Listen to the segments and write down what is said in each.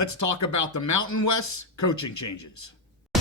Let's talk about the Mountain West coaching changes. The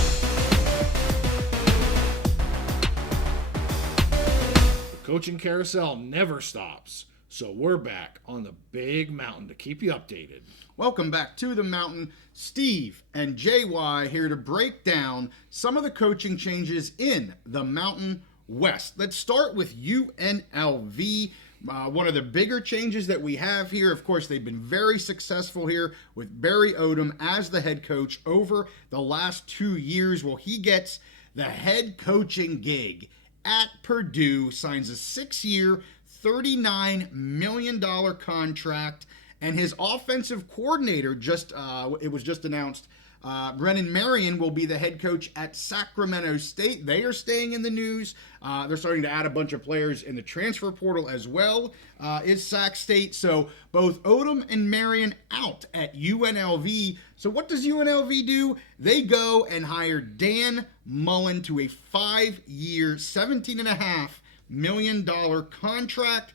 coaching carousel never stops, so we're back on the big mountain to keep you updated. Welcome back to the mountain. Steve and JY here to break down some of the coaching changes in the Mountain West. Let's start with UNLV. One of the bigger changes that we have here, of course, they've been very successful here with Barry Odum as the head coach over the last 2 years. Well, he gets the head coaching gig at Purdue, signs a 6-year, $39 million contract, and his offensive coordinator it was just announced, Brennan Marion will be the head coach at Sacramento State. They are staying in the news. They're starting to add a bunch of players in the transfer portal as well, is Sac State. So both Odum and Marion out at UNLV. So what does UNLV do? They go and hire Dan Mullen to a 5-year, $17.5 million contract.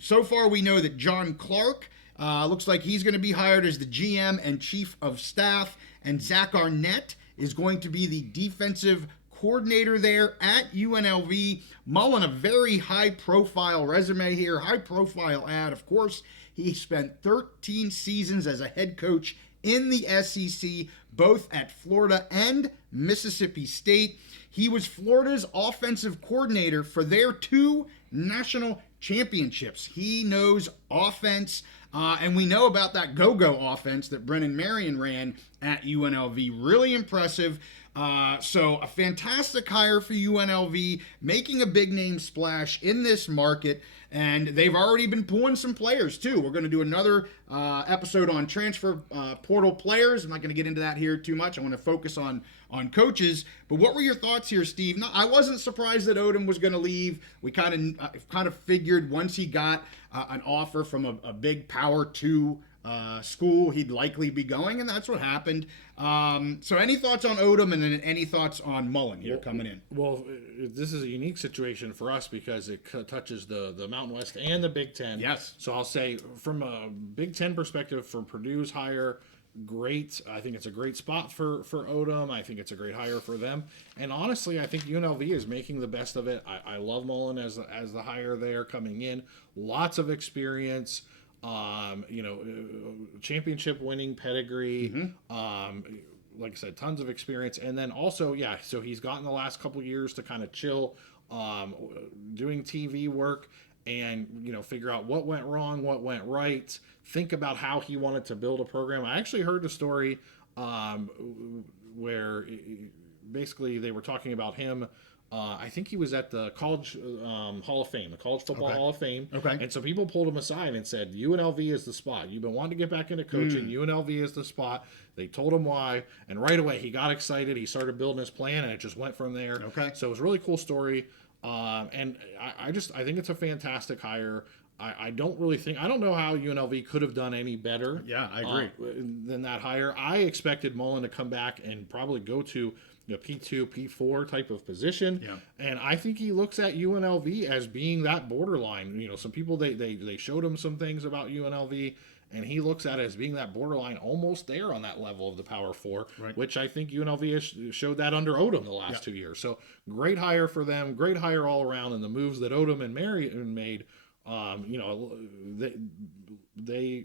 So far we know that John Clark looks like he's going to be hired as the GM and chief of staff, and Zach Arnett is going to be the defensive coordinator there at UNLV. Mullen, a very high-profile resume here, high-profile ad. Of course, he spent 13 seasons as a head coach in the SEC, both at Florida and Mississippi State. He was Florida's offensive coordinator for their 2 national championships. He knows offense, and we know about that go-go offense that Brennan Marion ran at UNLV. Really impressive. So a fantastic hire for UNLV, making a big name splash in this market, and they've already been pulling some players too. We're going to do another episode on transfer portal players. I'm not going to get into that here too much. I want to focus on coaches. But what were your thoughts here, Steve? No, I wasn't surprised that Odum was going to leave. We kind of figured once he got an offer from a big Power 2 school, he'd likely be going, and that's what happened. So any thoughts on Odum, and then any thoughts on Mullen here coming in? Well, this is a unique situation for us because it touches the Mountain West and the Big Ten. Yes. So I'll say from a Big Ten perspective, from Purdue's hire, great. I think it's a great spot for Odum. I think it's a great hire for them. And honestly, I think UNLV is making the best of it. I love Mullen as the hire there coming in. Lots of experience. Championship winning pedigree. Like I said, tons of experience. And then also, so he's gotten the last couple years to kind of chill, doing TV work and, figure out what went wrong, what went right, think about how he wanted to build a program. I actually heard the story where basically they were talking about him. I think he was at the College Hall of Fame, the College Football Hall of Fame. Okay. And so people pulled him aside and said, UNLV is the spot. You've been wanting to get back into coaching. UNLV is the spot. They told him why. And right away, he got excited. He started building his plan, and it just went from there. Okay. So it was a really cool story. And I think it's a fantastic hire. I don't know how UNLV could have done any better. Yeah, I agree. Than that hire. I expected Mullen to come back and probably go to P2, P4 type of position. Yeah. And I think he looks at UNLV as being that borderline. Some people, they showed him some things about UNLV, and he looks at it as being that borderline, almost there on that level of the Power 4, right, which I think UNLV has showed that under Odum the last 2 years. So great hire for them, great hire all around, and the moves that Odum and Marion made, they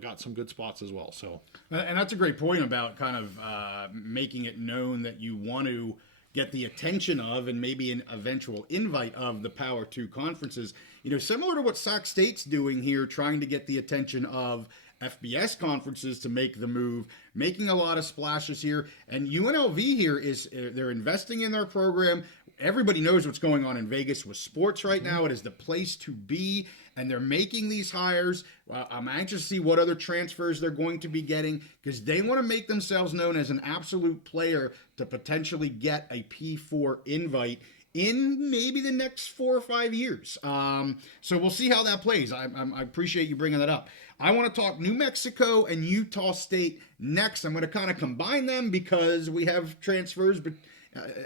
got some good spots as well. So, and that's a great point about kind of making it known that you want to get the attention of and maybe an eventual invite of the Power 2 conferences. Similar to what Sac State's doing here, trying to get the attention of FBS conferences to make the move, making a lot of splashes here. And UNLV here they're investing in their program. Everybody knows what's going on in Vegas with sports right now. It is the place to be, and they're making these hires. I'm anxious to see what other transfers they're going to be getting, because they want to make themselves known as an absolute player to potentially get a P4 invite in maybe the next 4 or 5 years. So we'll see how that plays. I appreciate you bringing that up. I want to talk New Mexico and Utah State next. I'm going to kind of combine them because we have transfers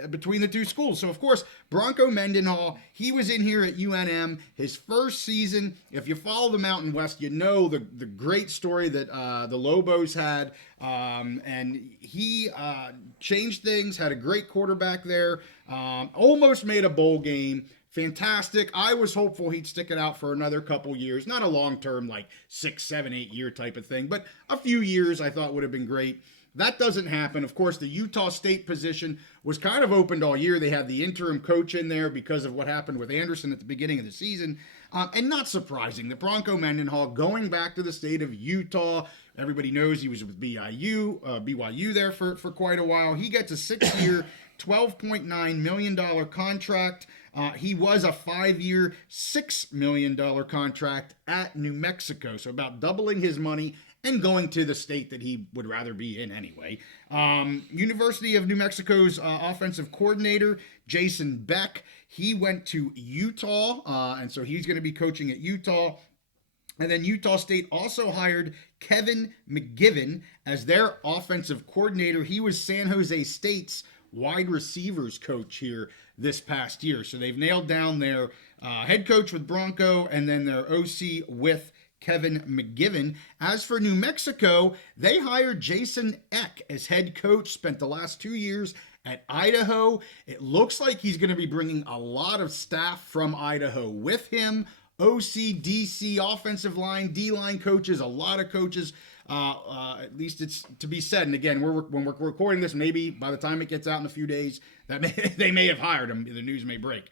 between the two schools. So, of course, Bronco Mendenhall, he was in here at UNM his first season. If you follow the Mountain West, you know the great story that the Lobos had. And he changed things, had a great quarterback there, almost made a bowl game. Fantastic. I was hopeful he'd stick it out for another couple years. Not a long-term, like 6, 7, 8 year type of thing, but a few years I thought would have been great. That doesn't happen. Of course, the Utah State position was kind of opened all year. They had the interim coach in there because of what happened with Anderson at the beginning of the season. And not surprising, the Bronco Mendenhall going back to the state of Utah. Everybody knows he was with BYU there for quite a while. He gets a 6-year, $12.9 million contract. He was a 5-year, $6 million contract at New Mexico, so about doubling his money and going to the state that he would rather be in anyway. University of New Mexico's offensive coordinator, Jason Beck, he went to Utah, and so he's going to be coaching at Utah. And then Utah State also hired Kevin McGivern as their offensive coordinator. He was San Jose State's wide receivers coach here this past year. So they've nailed down their head coach with Bronco and then their OC with Kevin McGivern. As for New Mexico, they hired Jason Eck as head coach, spent the last 2 years at Idaho. It looks like he's going to be bringing a lot of staff from Idaho with him. OC, DC, offensive line, D-line coaches, a lot of coaches. At least it's to be said. And again, when we're recording this, maybe by the time it gets out in a few days, they may have hired him. The news may break.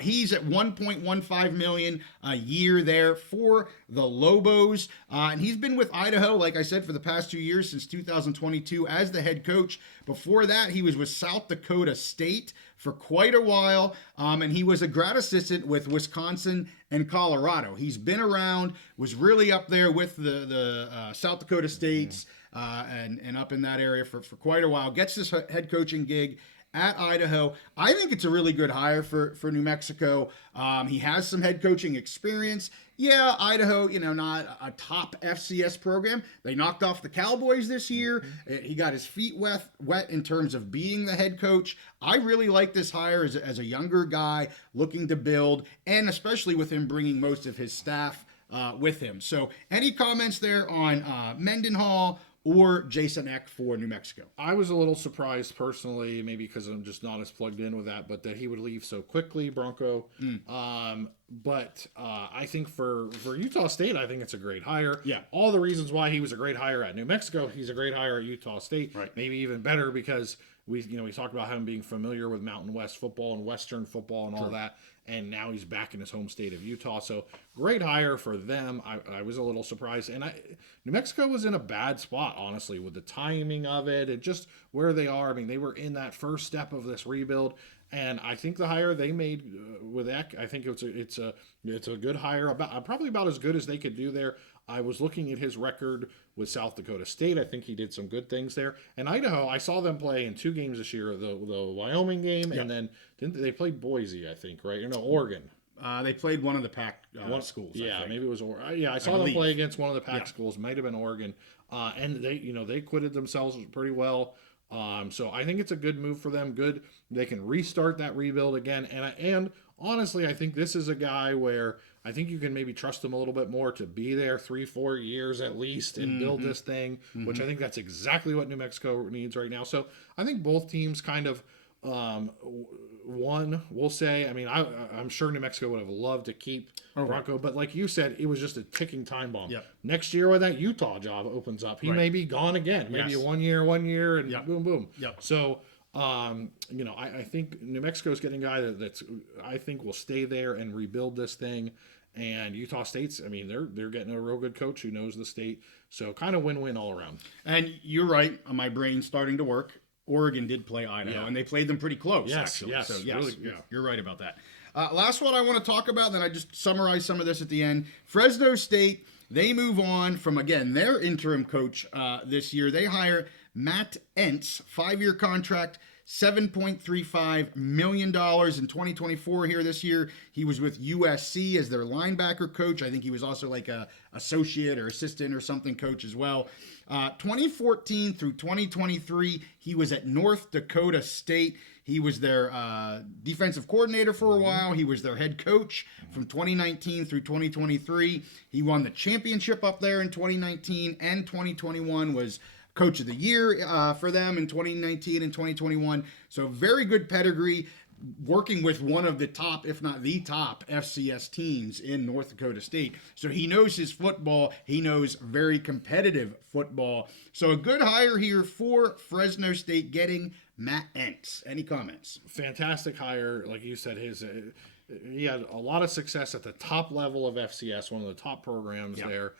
He's at $1.15 million a year there for the Lobos. And he's been with Idaho, like I said, for the past 2 years, since 2022 as the head coach. Before that, he was with South Dakota State for quite a while. And he was a grad assistant with Wisconsin and Colorado. He's been around, was really up there with the South Dakota States and up in that area for quite a while. Gets this head coaching gig at Idaho. I think it's a really good hire for New Mexico. He has some head coaching experience. Yeah, Idaho, not a top FCS program. They knocked off the Cowboys this year. He got his feet wet in terms of being the head coach. I really like this hire as a younger guy looking to build, and especially with him bringing most of his staff with him. So any comments there on Mendenhall or Jason Eck for New Mexico? I was a little surprised personally, maybe because I'm just not as plugged in with that, but that he would leave so quickly, Bronco. But I think for Utah State, I think it's a great hire. Yeah. All the reasons why he was a great hire at New Mexico, he's a great hire at Utah State. Right. Maybe even better because we talked about him being familiar with Mountain West football and Western football and all that. And now he's back in his home state of Utah. So great hire for them. I was a little surprised. And New Mexico was in a bad spot, honestly, with the timing of it and just where they are. I mean, they were in that first step of this rebuild. And I think the hire they made with Eck, I think it's a good hire, probably about as good as they could do there. I was looking at his record with South Dakota State. I think he did some good things there. And Idaho, I saw them play in 2 games this year, the Wyoming game, and then they played Boise, I think, right? Or no, Oregon. They played one of the Pac schools. Yeah, maybe it was Oregon. Yeah, I saw them play against one of the Pac schools. Might have been Oregon. And they acquitted themselves pretty well. So I think it's a good move for them. Good. They can restart that rebuild again. And honestly, I think this is a guy where I think you can maybe trust him a little bit more to be there 3-4 years at least and build this thing, which I think that's exactly what New Mexico needs right now. So I think both teams kind of won, we'll say. I mean, I'm sure New Mexico would have loved to keep Bronco, but like you said, it was just a ticking time bomb. Yep. Next year when that Utah job opens up, he may be gone again. Maybe a 1 year, and boom, boom. Yep. So, I think New Mexico's getting a guy that's I think will stay there and rebuild this thing. And Utah State's, I mean, they're getting a real good coach who knows the state. So kind of win-win all around. And you're right, my brain's starting to work. Oregon did play Idaho, and they played them pretty close, actually. Yes, so, really, you're right about that. Last one I want to talk about, then I just summarize some of this at the end. Fresno State, they move on from, again, their interim coach this year. They hire Matt Entz, 5-year contract, $7.35 million in 2024 here this year. He was with USC as their linebacker coach. I think he was also like a associate or assistant or something coach as well. 2014 through 2023, he was at North Dakota State. He was their defensive coordinator for a while. He was their head coach from 2019 through 2023. He won the championship up there in 2019, and 2021 was Coach of the Year for them in 2019 and 2021. So very good pedigree, working with one of the top, if not the top, FCS teams in North Dakota State. So he knows his football. He knows very competitive football. So a good hire here for Fresno State, getting Matt Entz. Any comments? Fantastic hire. Like you said, he had a lot of success at the top level of FCS, one of the top programs there.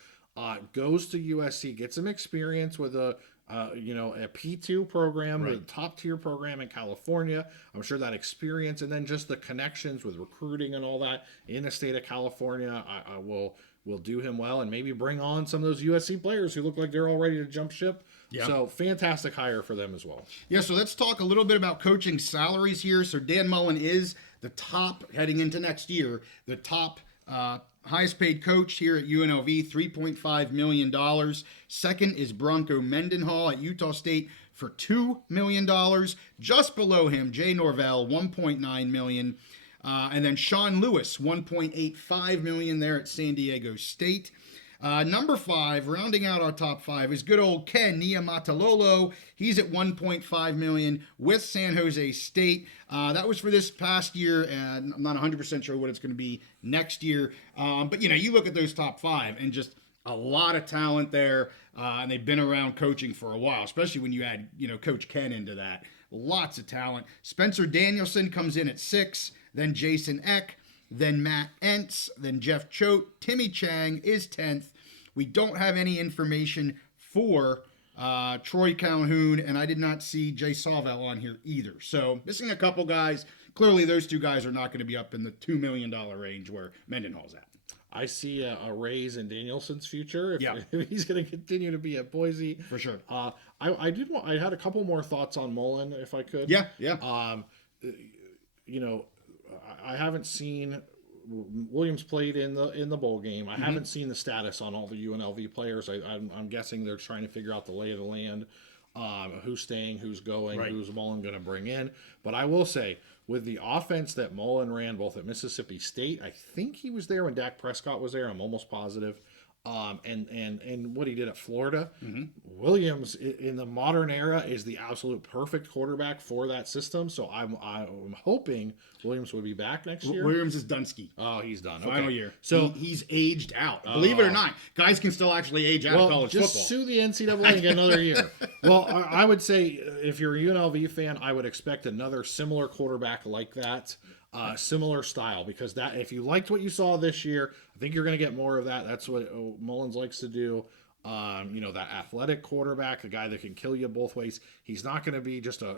Goes to USC, gets some experience with a P2 program, the top tier program in California. I'm sure that experience, and then just the connections with recruiting and all that in the state of California, I will do him well, and maybe bring on some of those USC players who look like they're all ready to jump ship. Yeah. So fantastic hire for them as well. Yeah, so let's talk a little bit about coaching salaries here. So Dan Mullen is the top, heading into next year, the top highest paid coach here at UNLV, $3.5 million. Second is Bronco Mendenhall at Utah State for $2 million. Just below him, Jay Norvell, $1.9 million. And then Sean Lewis, $1.85 million there at San Diego State. Number 5, rounding out our top 5, is good old Ken Niumatalolo. He's at $1.5 million with San Jose State. That was for this past year, and I'm not 100% sure what it's going to be next year. But, you look at those top 5 and just a lot of talent there, and they've been around coaching for a while, especially when you add, Coach Ken into that. Lots of talent. Spencer Danielson comes in at 6, then Jason Eck, then Matt Entz, then Jeff Choate. Timmy Chang is 10th. We don't have any information for Troy Calhoun, and I did not see Jay Sawvel on here either. So missing a couple guys. Clearly those two guys are not going to be up in the $2 million range where Mendenhall's at. I see a raise in Danielson's future if he's going to continue to be at Boise. For sure. I had a couple more thoughts on Mullen, if I could. Yeah. I haven't seen Williams played in the bowl game. I haven't seen the status on all the UNLV players. I'm guessing they're trying to figure out the lay of the land, who's staying, who's going, who's Mullen going to bring in. But I will say, with the offense that Mullen ran both at Mississippi State, I think he was there when Dak Prescott was there. I'm almost positive. And what he did at Florida, Williams in the modern era is the absolute perfect quarterback for that system. So I'm hoping Williams will be back next year. Williams is Dunsky. Oh, he's done. Final year. So he's aged out. Believe it or not, guys can still actually age out of college football. Just sue the NCAA and get another year. Well, I would say if you're a UNLV fan, I would expect another similar quarterback like that. Similar style, because that if you liked what you saw this year, I think you're going to get more of that. That's what Mullins likes to do. That athletic quarterback, a guy that can kill you both ways. He's not going to be just a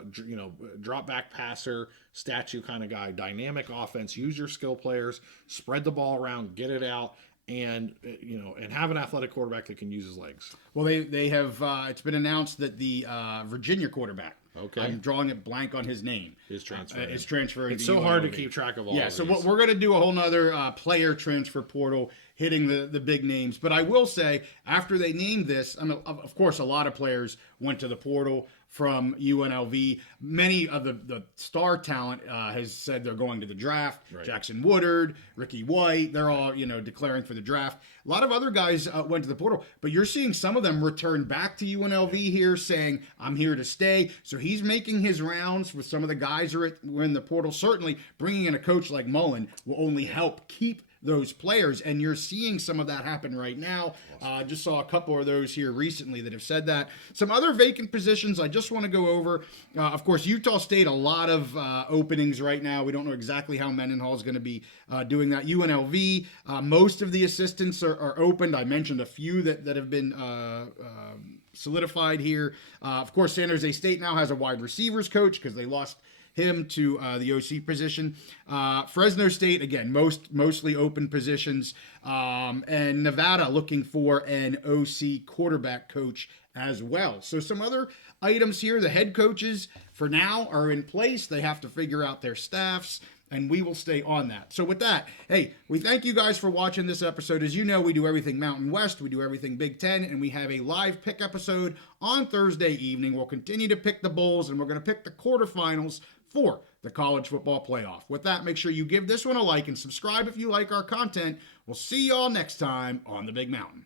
drop back passer, statue kind of guy. Dynamic offense. Use your skill players. Spread the ball around. Get it out. And have an athletic quarterback that can use his legs. Well, they have. It's been announced that the Virginia quarterback. Okay. I'm drawing a blank on his name. Is transferring. It's transferring. It's so hard to keep track of all. Yeah. Of So these. we're going to do a whole nother player transfer portal hitting the big names. But I will say, after they named this, of course, a lot of players went to the portal from UNLV. Many of the star talent has said they're going to the draft. Right. Jackson Woodard, Ricky White, they're all declaring for the draft. A lot of other guys went to the portal, but you're seeing some of them return back to UNLV here, saying I'm here to stay. So he's making his rounds with some of the guys who are in the portal. Certainly, bringing in a coach like Mullen will only help keep those players, and you're seeing some of that happen right now. Just saw a couple of those here recently that have said that. Some other vacant positions I just want to go over. Of course, Utah State, a lot of openings right now. We don't know exactly how Mendenhall is going to be doing that. UNLV, most of the assistants are opened. I mentioned a few that have been solidified here. Of course, San Jose State now has a wide receivers coach because they lost him to the OC position. Fresno State, again, mostly open positions. And Nevada looking for an OC quarterback coach as well. So some other items here. The head coaches for now are in place. They have to figure out their staffs, and we will stay on that. So with that, hey, we thank you guys for watching this episode. As you know, we do everything Mountain West, we do everything Big Ten, and we have a live pick episode on Thursday evening. We'll continue to pick the bowls, and we're going to pick the quarterfinals for the college football playoff. With that, make sure you give this one a like and subscribe if you like our content. We'll see y'all next time on the Big Mountain.